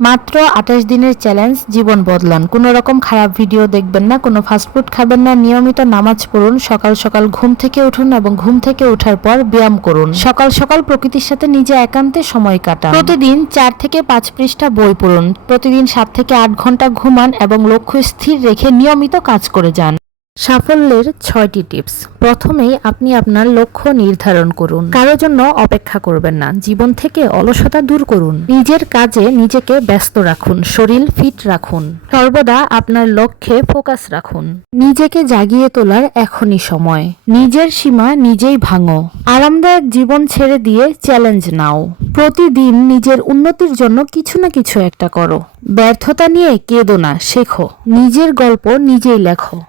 মাত্র আঠাশ দিনের চ্যালেঞ্জ জীবন বদলান। কোনো রকম খারাপ ভিডিও দেখবেন না, কোনো ফাস্টফুড খাবেন না, নিয়মিত নামাজ পড়ুন, সকাল সকাল ঘুম থেকে উঠুন এবং ঘুম থেকে ওঠার পর ব্যায়াম করুন। সকাল সকাল প্রকৃতির সাথে নিজে একান্তে সময় কাটান। প্রতিদিন চার থেকে পাঁচ পৃষ্ঠা বই পড়ুন। প্রতিদিন সাত থেকে আট ঘণ্টা ঘুমান এবং লক্ষ্য স্থির রেখে নিয়মিত কাজ করে যান। সাফল্যের ছয়টি টিপস। প্রথমেই আপনি আপনার লক্ষ্য নির্ধারণ করুন। কারোর জন্য অপেক্ষা করবেন না। জীবন থেকে অলসতা দূর করুন। নিজের কাজে নিজেকে ব্যস্ত রাখুন। শরীর ফিট রাখুন। সর্বদা আপনার লক্ষ্যে ফোকাস রাখুন। নিজেকে জাগিয়ে তোলার এখনই সময়। নিজের সীমা নিজেই ভাঙো। আরামদায়ক জীবন ছেড়ে দিয়ে চ্যালেঞ্জ নাও। প্রতিদিন নিজের উন্নতির জন্য কিছু না কিছু একটা করো। ব্যর্থতা নিয়ে কেঁদো না, শেখো। নিজের গল্প নিজেই লেখো।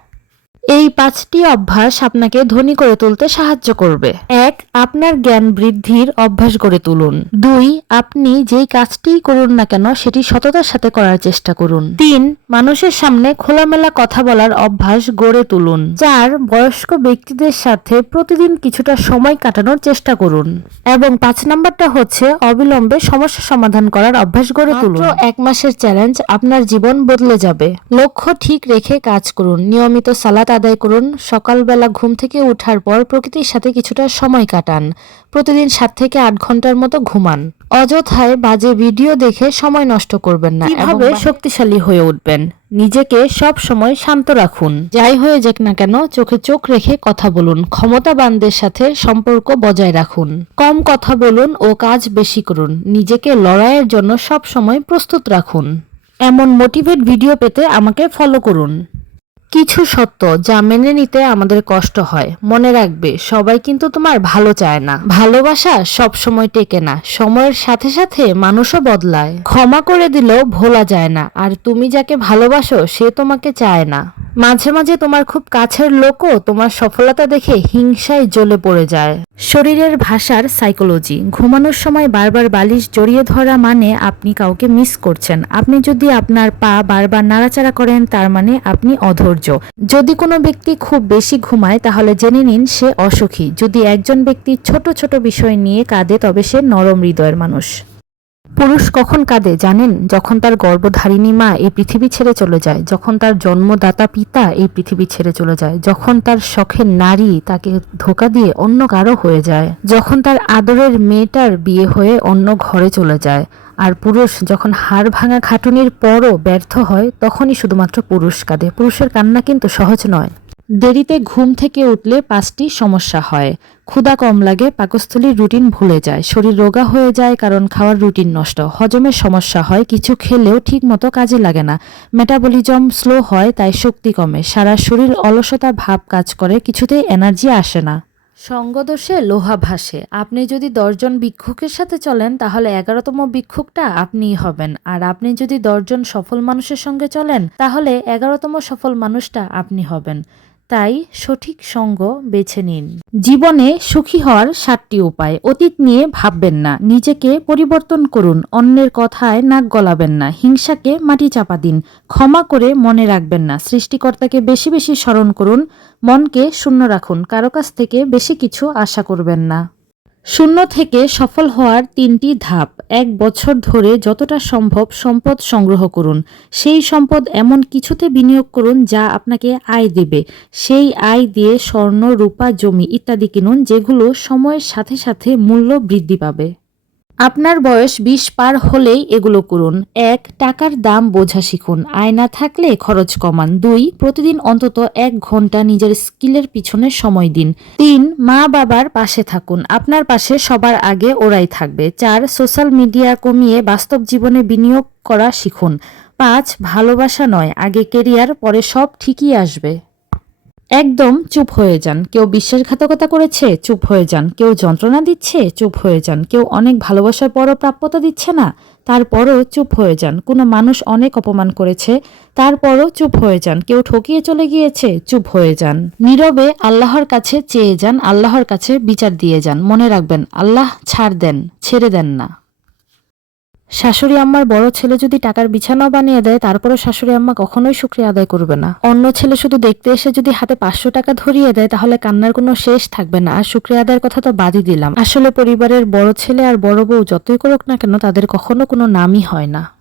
এই পাঁচটি অভ্যাস আপনাকে ধনী করে তুলতে সাহায্য করবে। এক, আপনার জ্ঞান বৃদ্ধির অভ্যাস গড়ে তুলুন। দুই, আপনি যেই কাজটি করুন না কেন, সেটি সততার সাথে করার চেষ্টা করুন। তিন, মানুষের সামনে খোলামেলা কথা বলার অভ্যাস গড়ে তুলুন। চার, বয়স্ক ব্যক্তিদের সাথে প্রতিদিন কিছুটা সময় কাটানোর চেষ্টা করুন। এবং পাঁচ নাম্বারটা হচ্ছে, অবিলম্বে সমস্যা সমাধান করার অভ্যাস গড়ে তুলুন। এক মাসের চ্যালেঞ্জ আপনার জীবন বদলে যাবে। লক্ষ্য ঠিক রেখে কাজ করুন। নিয়মিত সালাত আদায় করুন। সকালবেলা ঘুম থেকে ওঠার পর প্রকৃতির সাথে কিছুটা সময় কাটান। প্রতিদিন সাত থেকে আট ঘণ্টার মতো ঘুমান। অযথায় বাজে ভিডিও দেখে সময় নষ্ট করবেন না এভাবে শক্তিশালী হয়ে উঠবেন? নিজেকে সব সময় শান্ত রাখুন। যাই হয়ে যাক না কেন চোখে চোখ রেখে কথা বলুন। ক্ষমতাবানদের সাথে সম্পর্ক বজায় রাখুন। কম কথা বলুন ও কাজ বেশি করুন। নিজেকে লড়াইয়ের জন্য সব সময় প্রস্তুত রাখুন। এমন মোটিভেট ভিডিও পেতে আমাকে ফলো করুন। কিছু সত্য যা মেনে নিতে আমাদের কষ্ট হয়। মনে রাখবে, সবাই কিন্তু তোমার ভালো চায় না। ভালোবাসা সব সময় টেকে না। সময়ের সাথে সাথে মানুষও বদলায়। ক্ষমা করে দিলেও ভোলা যায় না। আর তুমি যাকে ভালোবাসো, সে তোমাকে চায় না। মাঝে মাঝে তোমার খুব কাছের লোকও তোমার সফলতা দেখে হিংসায় জ্বলে পড়ে যায়। শরীরের ভাষার সাইকোলজি ঘুমানোর সময় বারবার বালিশ জড়িয়ে ধরা মানে আপনি কাউকে মিস করছেন। আপনি যদি আপনার পা বারবার নাড়াচাড়া করেন, তার মানে আপনি অধৈর্য। যদি কোনো ব্যক্তি খুব বেশি ঘুমায়, তাহলে জেনে নিন সে অসুখী। যদি একজন ব্যক্তি ছোট ছোট বিষয় নিয়ে কাঁদে, তবে সে নরম হৃদয়ের মানুষ। পুরুষ কখন কাঁদে জানেন? যখন তার গর্ভধারিণী মা এই পৃথিবী ছেড়ে চলে যায়, যখন তার জন্মদাতা পিতা এই পৃথিবী ছেড়ে চলে যায়, যখন তার শখের নারী তাকে ধোকা দিয়ে অন্য কারও হয়ে যায়, যখন তার আদরের মেয়েটার বিয়ে হয়ে অন্য ঘরে চলে যায়, আর পুরুষ যখন হাড় ভাঙা খাটুনির পরও ব্যর্থ হয়, তখনই শুধুমাত্র পুরুষ কাঁদে। পুরুষের কান্না কিন্তু সহজ নয়। দেরিতে ঘুম থেকে উঠলে পাঁচটি সমস্যা হয়। ক্ষুধা কম লাগে, পাকস্থলীর রুটিন ভুলে যায়, শরীর রোগা হয়ে যায় কারণ খাওয়ার রুটিন নষ্ট, হজমের সমস্যা হয়, কিছু খেলেও ঠিক মতো কাজে লাগে না, মেটাবলিজম স্লো হয়, তাই শক্তি কমে, সারা শরীর অলসতা ভাব কাজ করে, কিছুতেই এনার্জি আসে না। সঙ্গদোষে লোহা ভাসে, আপনি যদি দশজন ভিক্ষুকের সাথে চলেন, তাহলে এগারোতম ভিক্ষুকটা আপনিই হবেন, আর আপনি যদি দশজন সফল মানুষের সঙ্গে চলেন, তাহলে এগারোতম সফল মানুষটা আপনি হবেন। তাই সঠিক সঙ্গ বেছে নিন। জীবনে সুখী হওয়ার সাতটি উপায়। অতীত নিয়ে ভাববেন না। নিজেকে পরিবর্তন করুন। অন্যের কথায় নাক গলাবেন না। হিংসাকে মাটি চাপা দিন। ক্ষমা করে মনে রাখবেন না। সৃষ্টিকর্তাকে বেশি বেশি স্মরণ করুন। মনকে শূন্য রাখুন। কারও কাছ থেকে বেশি কিছু আশা করবেন না। শূন্য থেকে সফল হওয়ার তিনটি ধাপ। এক বছর ধরে যতটা সম্ভব সম্পদ সংগ্রহ করুন। সেই সম্পদ এমন কিছুতে বিনিয়োগ করুন যা আপনাকে আয় দেবে। সেই আয় দিয়ে স্বর্ণ, রূপা, জমি ইত্যাদি কিনুন যেগুলো সময়ের সাথে সাথে মূল্য বৃদ্ধি পাবে। আপনার বয়স বিশ পার হলেই এগুলো করুন। এক, টাকার দাম বোঝা শিখুন। আয় না থাকলে খরচ কমান। দুই, প্রতিদিন অন্তত এক ঘণ্টা নিজের স্কিলের পিছনে সময় দিন। তিন, মা বাবার পাশে থাকুন। আপনার পাশে সবার আগে ওরাই থাকবে। চার, সোশ্যাল মিডিয়া কমিয়ে বাস্তব জীবনে বিনিয়োগ করা শিখুন। পাঁচ, ভালোবাসা নয়, আগে কেরিয়ার, পরে সব ঠিকই আসবে। একদম চুপ হয়ে যান। কেউ বিশ্বাসঘাতকতা করেছে, চুপ হয়ে যান। কেউ যন্ত্রণা দিচ্ছে, চুপ হয়ে যান। কেউ অনেক ভালোবাসার পরও প্রাপ্যতা দিচ্ছে না, তারপরও চুপ হয়ে যান। কোনো মানুষ অনেক অপমান করেছে, তারপরও চুপ হয়ে যান। কেউ ঠকিয়ে চলে গিয়েছে, চুপ হয়ে যান। নীরবে আল্লাহর কাছে চেয়ে যান, আল্লাহর কাছে বিচার দিয়ে যান। মনে রাখবেন, আল্লাহ ছাড় দেন, ছেড়ে দেন না। শাশুড়ি আম্মার বড় ছেলে যদি টাকার বিছানাও বানিয়ে দেয় তারপরে শাশুড়ি আম্মা কখনোই শুক্রিয়া আদায় করবে না। অন্য ছেলে শুধু দেখতে এসে যদি হাতে পাঁচশো টাকা ধরিয়ে দেয়, তাহলে কান্নার কোনো শেষ থাকবে না। আর শুক্রিয়া আদায়ের কথা তো বাদই দিলাম। আসলে পরিবারের বড় ছেলে আর বড় বউ যতই করুক না কেন, তাদের কখনো কোনো নামই হয় না।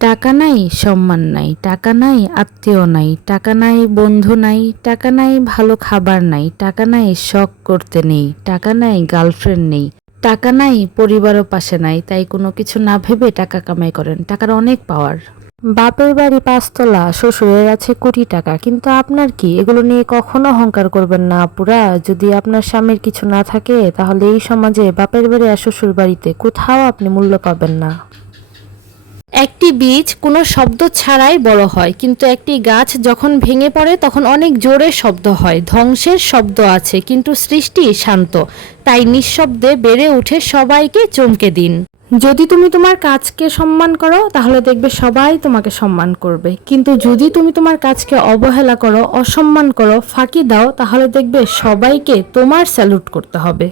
টাকা নাই, সম্মান নাই। টাকা নাই, আত্মীয় নাই। টাকা নাই, বন্ধু নাই। টাকা নাই, ভালো খাবার নাই। টাকা নাই, শখ করতে নেই। টাকা নাই, গার্লফ্রেন্ড নেই। টাকা নাই, পরিবারও পাশে নাই, তাই কোনো কিছু না ভেবে টাকা কামাই করেন। টাকার অনেক পাওয়ার। বাপের বাড়ি পাঁচতলা, শ্বশুরের আছে কোটি টাকা। কিন্তু আপনার কি? এগুলো নিয়ে কখনো অহংকার করবেন না আপুরা। যদি আপনার স্বামীর কিছু না থাকে, তাহলে এই সমাজে বাপের বাড়ি আর শ্বশুর বাড়িতে কোথাও আপনি মূল্য পাবেন না। একটি বীজ কোনো শব্দ ছাড়াই বড় হয়, কিন্তু একটি গাছ যখন ভেঙে পড়ে তখন অনেক জোরে শব্দ হয়। ধ্বংসের শব্দ আছে, কিন্তু সৃষ্টি শান্ত, তাই নিঃশব্দে বেড়ে উঠে সবাইকে চমকে দিন। যদি তুমি তোমার কাজকে সম্মান করো, তাহলে দেখবে সবাই তোমাকে সম্মান করবে। কিন্তু যদি তুমি তোমার কাজকে অবহেলা করো, অসম্মান করো, ফাঁকি দাও, তাহলে দেখবে সবাইকে তোমার স্যালুট করতে হবে।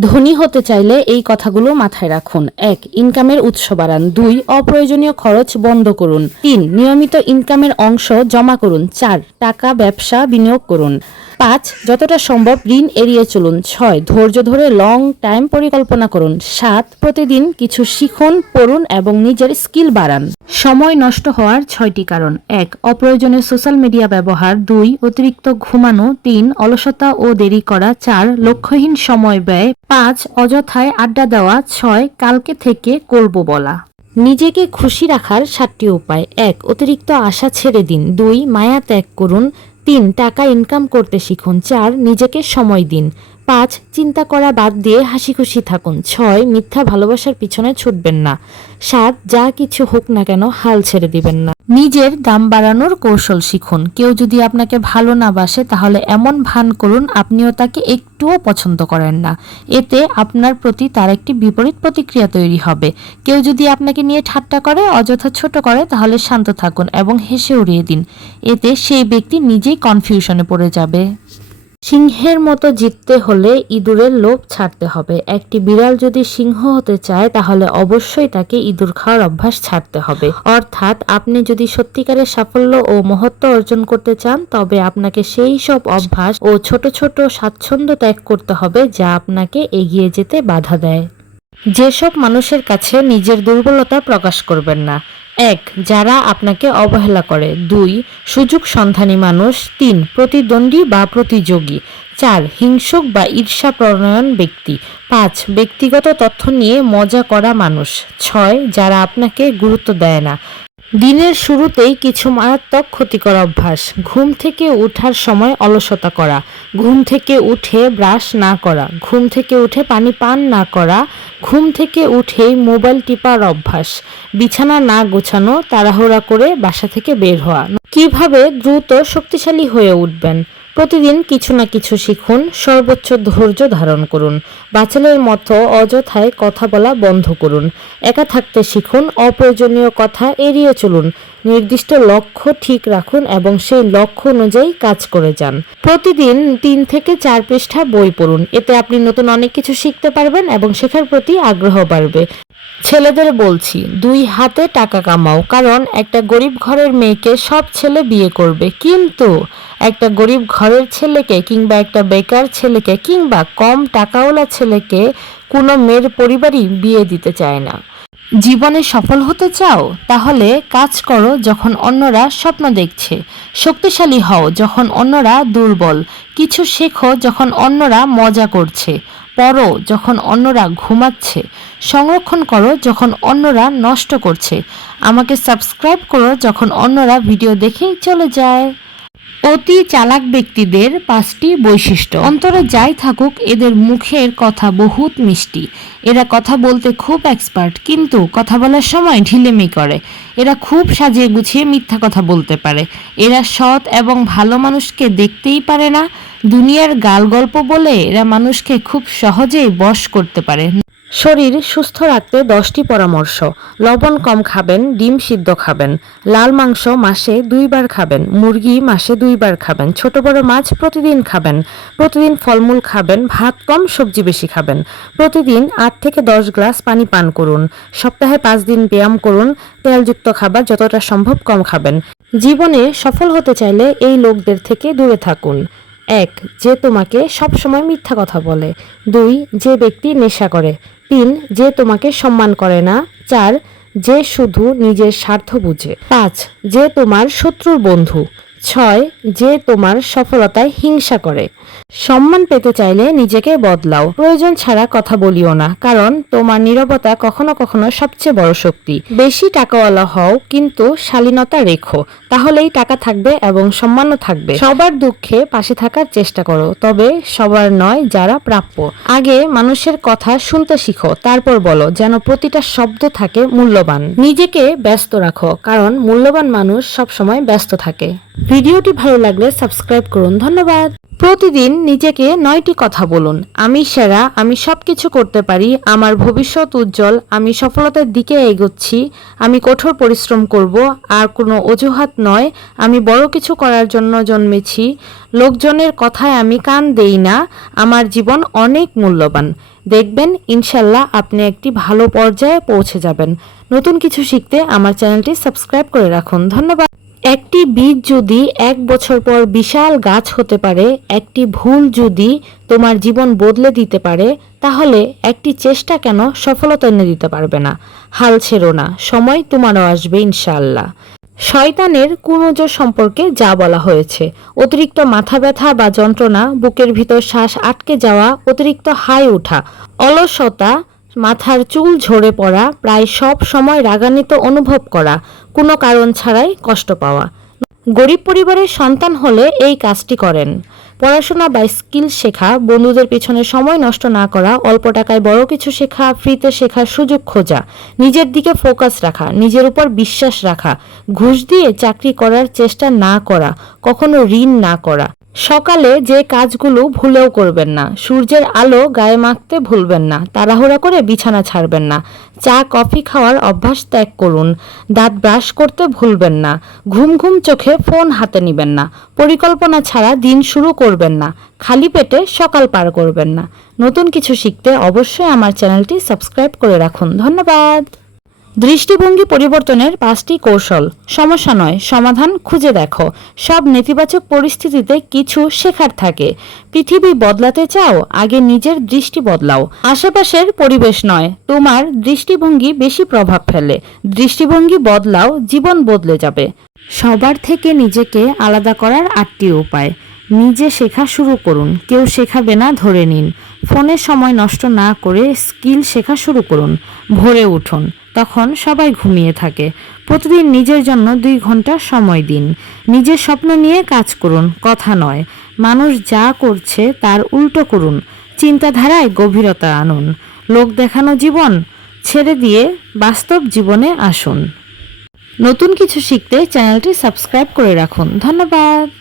ধনী হতে চাইলে এই কথাগুলো মাথায় রাখুন। এক ইনকামের উৎস বাড়ান। দুই, অপ্রয়োজনীয় খরচ বন্ধ করুন। তিন, নিয়মিত ইনকামের অংশ জমা করুন। চার, টাকা, ব্যবসা বিনিয়োগ করুন। পাঁচ, যতটা সম্ভব ঋণ এড়িয়ে চলুন। ছয়, ধৈর্য ধরে লং টাইম পরিকল্পনা করুন। সাত, প্রতিদিন কিছু শিখুন, পড়ুন এবং নিজের স্কিল বাড়ান। সময় নষ্ট হওয়ার ছয়টি কারণ। এক, অপ্রয়োজনীয় সোশ্যাল মিডিয়া ব্যবহার। দুই, অতিরিক্ত ঘুমানো। তিন, অলসতা ও দেরি করা। চার, লক্ষ্যহীন সময় ব্যয়। পাঁচ, অযথায় আড্ডা দেওয়া। ছয়, কালকে থেকে করব বলা। নিজেকে খুশি রাখার সাতটি উপায়। এক, অতিরিক্ত আশা ছেড়ে দিন। দুই, মায়া ত্যাগ করুন। তিন টাকা ইনকাম করতে শিখুন। চার নিজেকে সময় দিন। পাঁচ, চিন্তা করা বাদ দিয়ে হাসি খুশি থাকুন। ছয়, মিথ্যা ভালোবাসার পিছনে ছুটবেন না। সাত, যা কিছু হোক না কেন হাল ছেড়ে দিবেন না। নিজের দাম বাড়ানোর কৌশল শিখুন। কেউ যদি আপনাকে ভালো না বাসে, তাহলে এমন ভান করুন, আপনিও তাকে একটুও পছন্দ করেন না। এতে আপনার প্রতি তার একটি বিপরীত প্রতিক্রিয়া তৈরি হবে। কেউ যদি আপনাকে নিয়ে ঠাট্টা করে, অযথা ছোট করে, তাহলে শান্ত থাকুন এবং হেসে উড়িয়ে দিন। এতে সেই ব্যক্তি নিজেই কনফিউশনে পড়ে যাবে। সিংহের মতো জিততে হলে ইঁদুরের লোভ ছাড়তে হবে। একটি বিড়াল যদি সিংহ হতে চায়, তাহলে অবশ্যই তাকে ইঁদুর খাওয়ার অভ্যাস ছাড়তে হবে। অর্থাৎ আপনি যদি সত্যিকারের সাফল্য ও মহত্ব অর্জন করতে চান, তবে আপনাকে সেই সব অভ্যাস ও ছোট ছোট স্বাচ্ছন্দ্য ত্যাগ করতে হবে, যা আপনাকে এগিয়ে যেতে বাধা দেয়। যেসব মানুষের কাছে নিজের দুর্বলতা প্রকাশ করবেন না এক, যারা আপনাকে অবহেলা করে। দুই, সুযোগ সন্ধানী মানুষ। তিন, প্রতিদ্বন্দ্বী বা প্রতিযোগী। চার, হিংসুক বা ঈর্ষা প্রণয়ন ব্যক্তি। পাঁচ, ব্যক্তিগত তথ্য নিয়ে মজা করা মানুষ। ছয়, যারা আপনাকে গুরুত্ব দেয় না। দিনের শুরুতেই কিছু মারাত্মক ক্ষতিকর অভ্যাস, ঘুম থেকে ওঠার সময় অলসতা করা, ঘুম থেকে উঠে ব্রাশ না করা, ঘুম থেকে উঠে পানি পান না করা, ঘুম থেকে উঠেই মোবাইল টিপার অভ্যাস, বিছানা না গোছানো, তাড়াহুড়া করে বাসা থেকে বের হওয়া। কীভাবে দ্রুত শক্তিশালী হয়ে উঠবেন? প্রতিদিন কিছু না কিছু শিখুন, সর্বোচ্চ ধৈর্য ধারণ করুন, বাচালের মতো অযথায় কথা বলা বন্ধ করুন, একা থাকতে শিখুন, অপ্রয়োজনীয় কথা এড়িয়ে চলুন, নির্দিষ্ট লক্ষ্য ঠিক রাখুন এবং সেই লক্ষ্য অনুযায়ী কাজ করে যান। প্রতিদিন তিন থেকে চার পৃষ্ঠা বই পড়ুন, এতে আপনি নতুন অনেক কিছু শিখতে পারবেন এবং শেখার প্রতি আগ্রহ বাড়বে। ছেলেদের বলছি, দুই হাতে টাকা কামাও, কারণ একটা গরিব ঘরের মেয়েকে সব ছেলে বিয়ে করবে। কিন্তু একটা গরিব ঘরের ছেলেকে কিংবা একটা বেকার ছেলেকে কিংবা কম টাকাওয়ালা ছেলেকে কোনো মেয়ের পরিবারই বিয়ে দিতে চায় না। জীবনে সফল হতে চাও, তাহলে কাজ করো যখন অন্যরা স্বপ্ন দেখছে। শক্তিশালী হও যখন অন্যরা দুর্বল। কিছু শেখো যখন অন্যরা মজা করছে। পড়ো যখন অন্যরা ঘুমাচ্ছে। সংরক্ষণ করো যখন অন্যরা নষ্ট করছে। আমাকে সাবস্ক্রাইব করো যখন অন্যরা ভিডিও দেখেই চলে যায়। অতি চালাক ব্যক্তিদের পাঁচটি বৈশিষ্ট্য। অন্তরে যাই থাকুক, এদের মুখের কথা বহুত মিষ্টি। এরা কথা বলতে খুব এক্সপার্ট কিন্তু কথা বলার সময় ঢিলেমি করে। এরা খুব সাজিয়ে গুছিয়ে মিথ্যা কথা বলতে পারে। এরা সৎ এবং ভালো মানুষকে দেখতেই পারে না। দুনিয়ার গাল গল্প বলে এরা মানুষকে খুব সহজেই বশ করতে পারে। শরীর সুস্থ রাখতে দশটি পরামর্শ। লবণ কম খাবেন, ডিম সিদ্ধ খাবেন। লাল মাংস মাসে দুইবার খাবেন, মুরগি মাসে দুইবার খাবেন, ছোট বড় মাছ প্রতিদিন খাবেন। প্রতিদিন ফলমূল খাবেন, ভাত কম, সবজি বেশি খাবেন। প্রতিদিন আট থেকে দশ গ্লাস পানি পান করুন। সপ্তাহে পাঁচ দিন ব্যায়াম করুন, তেলযুক্ত খাবার যতটা সম্ভব কম খাবেন। জীবনে সফল হতে চাইলে এই লোকদের থেকে দূরে থাকুন। এক, যে তোমাকে সব সময় মিথ্যা কথা বলে। দুই, যে ব্যক্তি নেশা করে। তিন, যে তোমাকে সম্মান করে না। চার, যে শুধু নিজের স্বার্থ বুঝে। পাঁচ, যে তোমার শত্রুর বন্ধু। ছয়, যে তোমার সফলতায় হিংসা করে। সম্মান পেতে চাইলে নিজেকে বদলাও। প্রয়োজন ছাড়া কথা বলিও না, কারণ তোমার নীরবতা কখনো কখনো সবচেয়ে বড় শক্তি। বেশি টাকাওয়ালা হও, কিন্তু শালীনতা রেখো। তাহলেই টাকা থাকবে এবং সম্মানও থাকবে। সবার দুঃখে পাশে থাকার চেষ্টা করো, তবে সবার নয়, যারা প্রাপ্য। আগে মানুষের কথা শুনতে শিখো, তারপর বলো যেন প্রতিটা শব্দ থাকে মূল্যবান। নিজেকে ব্যস্ত রাখো, কারণ মূল্যবান মানুষ সবসময় ব্যস্ত থাকে। ভিডিওটি ভালো লাগলে সাবস্ক্রাইব করুন। ধন্যবাদ! প্রতিদিন নিজেকে নয়টি কথা বলুন। আমি সেরা, আমি সব কিছু করতে পারি, আমার ভবিষ্যৎ উজ্জ্বল, আমি সফলতার দিকে এগোচ্ছি, আমি কঠোর পরিশ্রম করব, আর কোনো অজুহাত নয়, আমি বড় কিছু করার জন্য জন্মেছি। লোকজনের কথায় আমি কান দেই না, আমার জীবন অনেক মূল্যবান। দেখবেন, ইনশাল্লাহ আপনি একটি ভালো পর্যায়ে পৌঁছে যাবেন। নতুন কিছু শিখতে আমার চ্যানেলটি সাবস্ক্রাইব করে রাখুন। ধন্যবাদ। একটি বীজ যদি এক বছর পর বিশাল গাছ হতে পারে, একটি ভুল যদি তোমার জীবন বদলে দিতে পারে, তাহলে একটি চেষ্টা কেন সফলতা এনে দিতে পারবে না? হাল ছেড়ো না, সময় তোমারও আসবে ইনশাআল্লাহ। শয়তানের কুনজর সম্পর্কে যা বলা হয়েছে, অতিরিক্ত মাথা ব্যথা বা যন্ত্রণা, বুকের ভিতর শ্বাস আটকে যাওয়া, অতিরিক্ত হাই ওঠা, অলসতা মাথার চুল ঝরে পড়া, প্রায় সব সময় রাগান্বিত অনুভব করা, কোনো কারণ ছাড়াই কষ্ট পাওয়া। গরিব পরিবারের সন্তান হলে এই কাজটি করেন। পড়াশোনা বা স্কিল শেখা, বন্ধুদের পিছনে সময় নষ্ট না করা, অল্প টাকায় বড় কিছু শেখা, ফ্রিতে শেখার সুযোগ খোঁজা, নিজের দিকে ফোকাস রাখা, নিজের উপর বিশ্বাস রাখা, ঘুষ দিয়ে চাকরি করার চেষ্টা না করা, কখনো ঋণ না করা। সকালে যে কাজগুলো ভুলেও করবেন না, সূর্যের আলো গায়ে মাখতে ভুলবেন না, তাড়াহুড়া করে বিছানা ছাড়বেন না, চা, কফি খাওয়ার অভ্যাস ত্যাগ করুন, দাঁত ব্রাশ করতে ভুলবেন না, ঘুম ঘুম চোখে ফোন হাতে নেবেন না, পরিকল্পনা ছাড়া দিন শুরু করবেন না, খালি পেটে সকাল পার করবেন না। নতুন কিছু শিখতে অবশ্যই আমার চ্যানেলটি সাবস্ক্রাইব করে রাখুন। ধন্যবাদ। দৃষ্টিভঙ্গি পরিবর্তনের পাঁচটি কৌশল। সমস্যা নয়, সমাধান খুঁজে দেখো। সব নেতিবাচক পরিস্থিতিতে কিছু শেখার থাকে। পৃথিবী বদলাতে চাও, আগে নিজের দৃষ্টি বদলাও। আশেপাশের পরিবেশ নয়, তোমার দৃষ্টিভঙ্গি বেশি প্রভাব ফেলে। দৃষ্টিভঙ্গি বদলাও, জীবন বদলে যাবে। সবার থেকে নিজেকে আলাদা করার আটটি উপায়। নিজে শেখা শুরু করুন, কেউ শেখাবে না, ধরে নিন। ফোনে সময় নষ্ট না করে স্কিল শেখা শুরু করুন, ভোরে উঠুন। তখন সবাই ঘুমিয়ে থাকে। প্রতিদিন নিজের জন্য দুই ঘণ্টা সময় দিন। নিজের স্বপ্ন নিয়ে কাজ করুন, কথা নয়। মানুষ যা করছে তার উল্টো করুন, চিন্তাধারায় গভীরতা আনুন। লোক দেখানো জীবন ছেড়ে দিয়ে বাস্তব জীবনে আসুন। নতুন কিছু শিখতে চ্যানেলটি সাবস্ক্রাইব করে রাখুন। ধন্যবাদ।